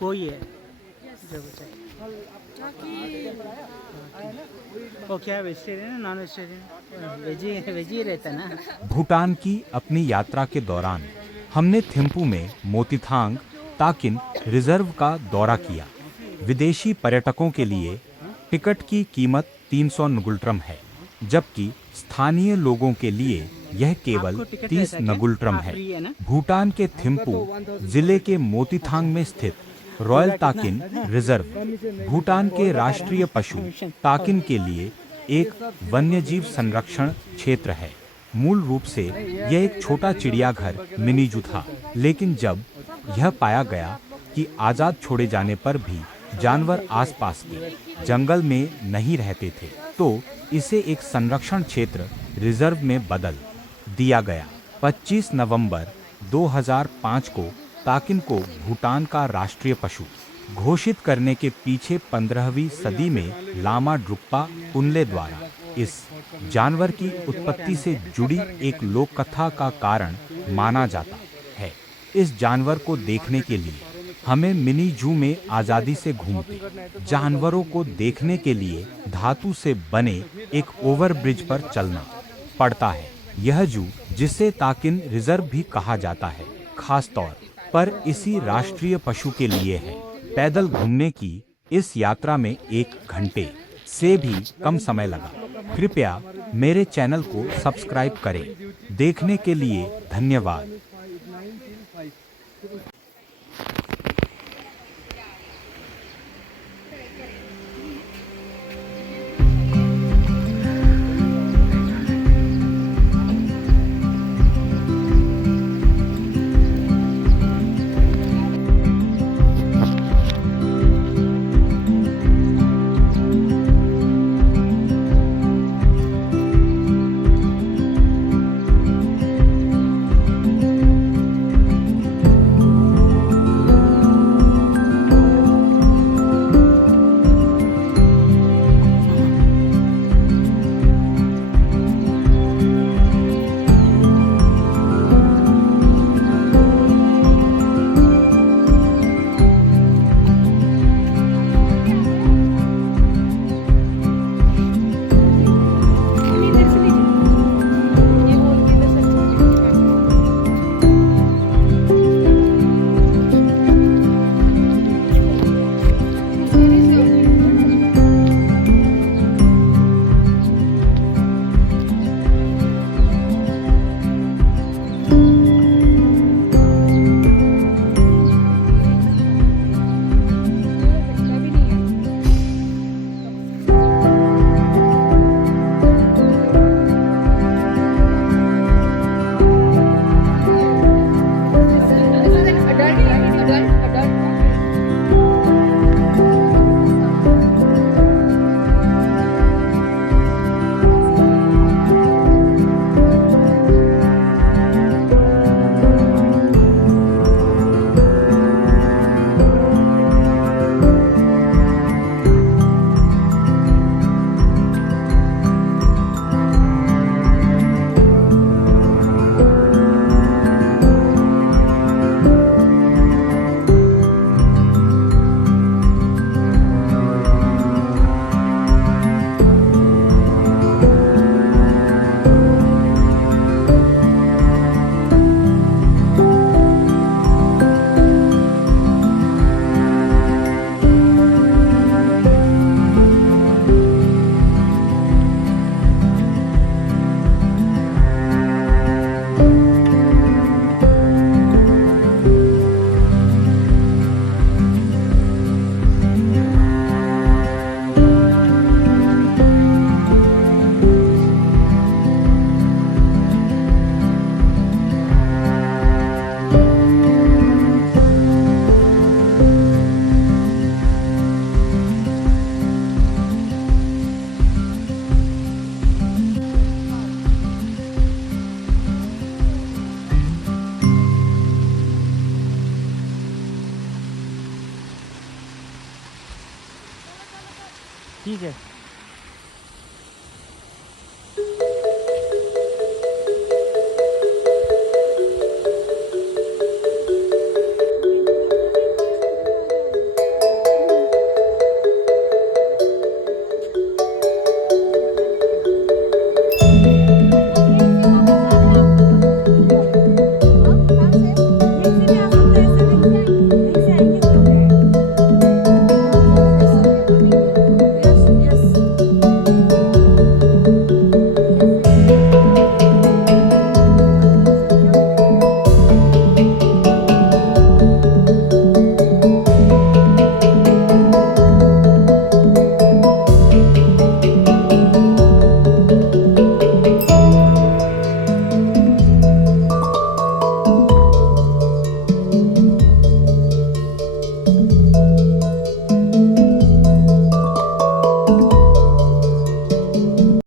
वही है जो वो क्या वेजिटेरियन है नॉन वेजिटेरियन वेज ही रहता है ना। भूटान की अपनी यात्रा के दौरान हमने थिम्पू में मोतीथांग ताकिन रिजर्व का दौरा किया। विदेशी पर्यटकों के लिए टिकट की कीमत 300 नगुल्ट्रम है, जबकि स्थानीय लोगों के लिए यह केवल 30 नगुल्ट्रम है। भूटान के थिम्पू जिले के मोतीथांग में स्थित रॉयल ताकिन रिजर्व भूटान के राष्ट्रीय पशु ताकिन के लिए एक वन्यजीव संरक्षण क्षेत्र है। मूल रूप से यह एक छोटा चिड़ियाघर मिनी जू था, लेकिन जब यह पाया गया कि आजाद छोड़े जाने पर भी जानवर आसपास के जंगल में नहीं रहते थे, तो इसे एक संरक्षण क्षेत्र रिजर्व में बदल दिया गया। 25 नवंबर 2005 को ताकिन को भूटान का राष्ट्रीय पशु घोषित करने के पीछे 15वीं सदी में लामा ड्रुक्पा उनले द्वारा इस जानवर की उत्पत्ति से जुड़ी एक लोक कथा का कारण माना जाता है। इस जानवर को देखने के लिए हमें मिनी जू में आजादी से घूमते जानवरों को देखने के लिए धातु से बने एक ओवरब्रिज पर चलना पड़ता है। यह जू, जिसे ताकिन रिजर्व भी कहा जाता है, खास तौर पर इसी राष्ट्रीय पशु के लिए है। पैदल घूमने की इस यात्रा में 1 घंटे से भी कम समय लगा। कृपया मेरे चैनल को सब्सक्राइब करें। देखने के लिए धन्यवाद। ठीक है।